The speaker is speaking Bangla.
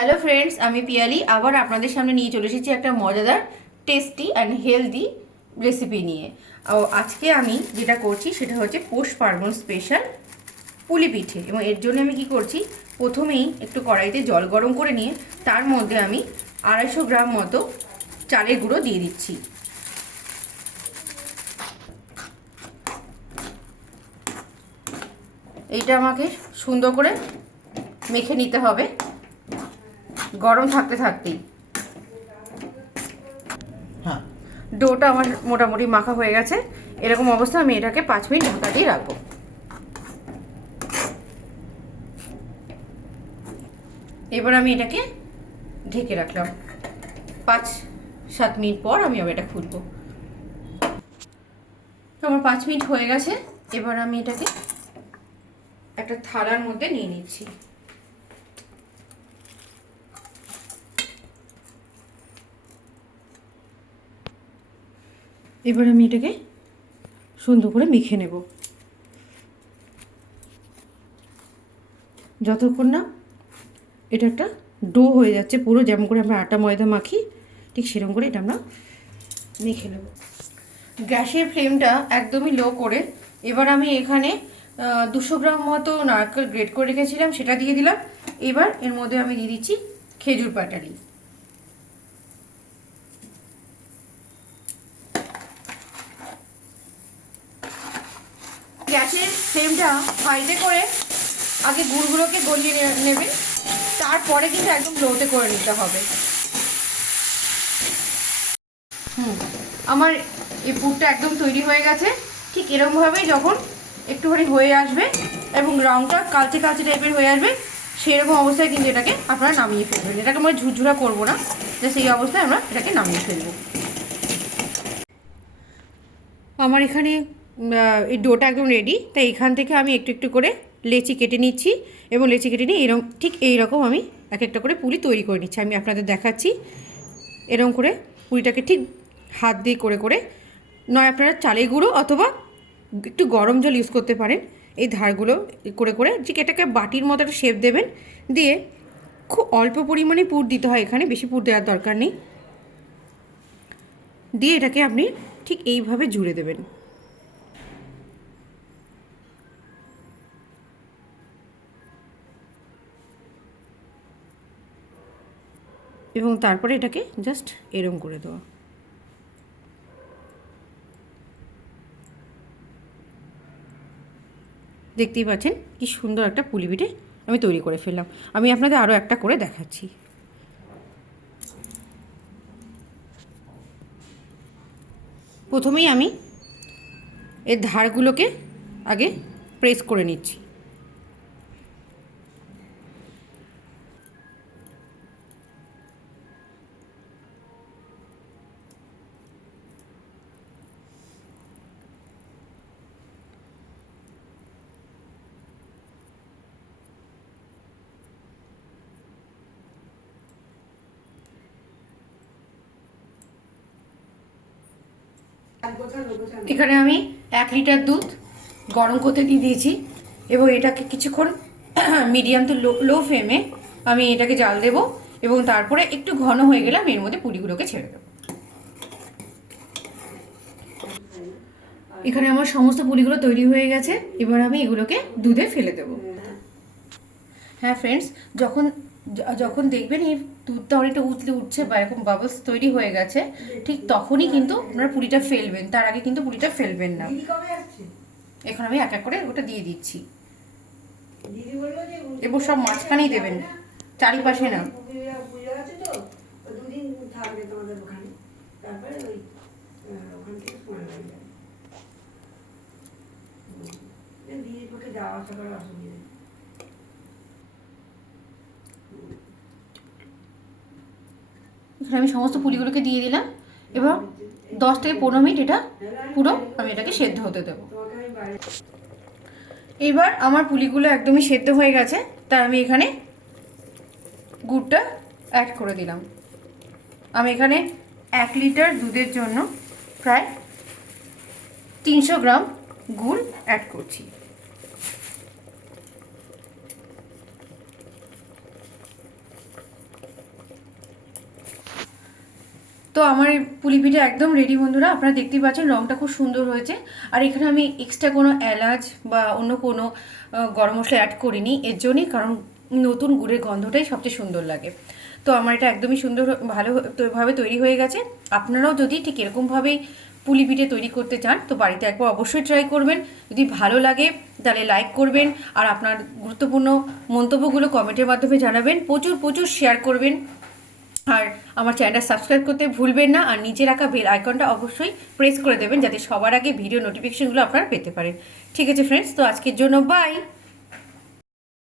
হ্যালো ফ্রেন্ডস, আমি পিয়ালি আবার আপনাদের সামনে নিয়ে চলে এসেছি একটা মজাদার টেস্টি অ্যান্ড হেলদি রেসিপি নিয়ে। আজকে আমি যেটা করছি সেটা হচ্ছে পৌষ পার্বণ স্পেশাল পুলি পিঠে। এবং এর জন্য আমি কি করছি, প্রথমেই একটু কড়াইতে জল গরম করে নিয়ে তার মধ্যে আমি 250 গ্রাম মতো চালের গুঁড়ো দিয়ে দিচ্ছি। এইটা আমাকে সুন্দর করে মেখে নিতে হবে গরম থাকতে থাকতেই। হ্যাঁ, ডোটা আমার মোটামুটি মাখা হয়ে গেছে। এরকম অবস্থা আমি এটাকে 5 মিনিট ঢাকা দিয়ে রাখবো। এবার আমি এটাকে ঢেকে রাখলাম। 5-7 মিনিট পর আমি আবার এটা খুলবো। আমার 5 মিনিট হয়ে গেছে। এবার আমি এটাকে একটা থালার মধ্যে নিয়ে নিচ্ছি। এবার আমি এটাকে সুন্দর করে মেখে নেব, যতক্ষণ না এটা একটা ডো হয়ে যাচ্ছে পুরো, যেমন করে আমরা আটা ময়দা মাখি ঠিক সেরকম করে এটা আমরা মেখে নেব। গ্যাসের ফ্লেমটা একদমই লো করে এবার আমি এখানে 200 গ্রাম মতো নারকেল গ্রেট করে রেখেছিলাম, সেটা দিয়ে দিলাম। এবার এর মধ্যে আমি দিয়ে দিচ্ছি খেজুর পাটালি। গ্যাসের ফ্লেমটা হাইতে করে আগে গুড়গুলোকে গলিয়ে নেবে, তারপরে কিন্তু একদম লোতে করে নিতে হবে। আমার এই পুরটা একদম তৈরি হয়ে গেছে। ঠিক এরকমভাবেই যখন একটুখানি হয়ে আসবে এবং রঙটা কালচে কালচে টাইপের হয়ে আসবে, সেরকম অবস্থায় কিন্তু এটাকে আপনারা নামিয়ে ফেলবেন। এটাকে আমরা ঝুরঝুরা করবো না, যে সেই অবস্থায় আমরা এটাকে নামিয়ে ফেলবো। আমার এখানে এই ডোটা একদম রেডি। তাই এখান থেকে আমি একটু একটু করে লেচি কেটে নিচ্ছি এবং লেচি কেটে নিয়ে এরকম ঠিক এইরকম আমি এক একটা করে পুলি তৈরি করে নিচ্ছি। আমি আপনাদের দেখাচ্ছি এরকম করে পুরিটাকে ঠিক হাত দিয়ে করে করে, নয় আপনারা চালের গুঁড়ো অথবা একটু গরম জল ইউজ করতে পারেন। এই ধারগুলো করে করে ঠিক এটাকে বাটির মতো একটা শেপ দেবেন, দিয়ে খুব অল্প পরিমাণে পুর দিতে হয়, এখানে বেশি পুর দেওয়ার দরকার নেই। দিয়ে এটাকে আপনি ঠিক এইভাবে জুড়ে দেবেন। এবং তারপরে এটাকে জাস্ট এরম করে দেওয়া। দেখতেই পাচ্ছেন কি সুন্দর একটা পুলি পিঠে আমি তৈরি করে ফেললাম। আমি আপনাদের আরও একটা করে দেখাচ্ছি। প্রথমেই আমি এর ধারগুলোকে আগে প্রেস করে নিচ্ছি। এখানে আমি 1 লিটার দুধ গরম করতে দিয়ে দিয়েছি এবং এটাকে কিছুক্ষণ মিডিয়াম টু লো ফ্লেমে আমি এটাকে জাল দেব এবং তারপরে একটু ঘন হয়ে গেলে আমি এর মধ্যে পুরিগুলোকে ছেড়ে দেবো। এখানে আমার সমস্ত পুরিগুলো তৈরি হয়ে গেছে। এবার আমি এগুলোকে দুধে ফেলে দেবো। হ্যাঁ ফ্রেন্ডস, যখন যখন দেখবেন এই দুধটা অনেকটা উতলে উঠছে বা এরকম বাবলস তৈরি হয়ে গেছে, ঠিক তখনই কিন্তু আপনারা পুরিটা ফেলবেন, তার আগে কিন্তু পুরিটা ফেলবেন না। এখন আমি এক এক করে ওটা দিয়ে দিচ্ছি এবং সব মাঝখানেই দেবেন, চারিপাশে না। এখানে আমি সমস্ত পুলিগুলোকে দিয়ে দিলাম। এবার 10 থেকে 15 মিনিট এটা পুরো আমি এটাকে সেদ্ধ হতে দেবো। এবার আমার পুলিগুলো একদমই সেদ্ধ হয়ে গেছে, তাই আমি এখানে গুড়টা অ্যাড করে দিলাম। আমি এখানে 1 লিটার দুধের জন্য প্রায় 300 গ্রাম গুড় অ্যাড করছি। তো আমার এই পুলি পিঠা একদম রেডি বন্ধুরা, আপনারা দেখতেই পাচ্ছেন রঙটা খুব সুন্দর হয়েছে। আর এখানে আমি এক্সট্রা কোনো এলাচ বা অন্য কোনো গরম মশলা অ্যাড করিনি, এর জন্যই, কারণ নতুন গুড়ের গন্ধটাই সবচেয়ে সুন্দর লাগে। তো আমার এটা একদমই সুন্দর ভালোভাবে তৈরি হয়ে গেছে। আপনারাও যদি ঠিক এরকমভাবেই পুলি পিঠে তৈরি করতে চান তো বাড়িতে একবার অবশ্যই ট্রাই করবেন। যদি ভালো লাগে তাহলে লাইক করবেন, আর আপনার গুরুত্বপূর্ণ মন্তব্যগুলো কমেন্টের মাধ্যমে জানাবেন, প্রচুর প্রচুর শেয়ার করবেন। আর আমার চ্যানেলটা সাবস্ক্রাইব করতে ভুলবেন না, আর নিচে রাখা বেল আইকনটা অবশ্যই প্রেস করে দেবেন যাতে সবার আগে ভিডিও নোটিফিকেশনগুলো আপনারা পেতে পারেন। ঠিক আছে ফ্রেন্ডস, তো আজকের জন্য বাই।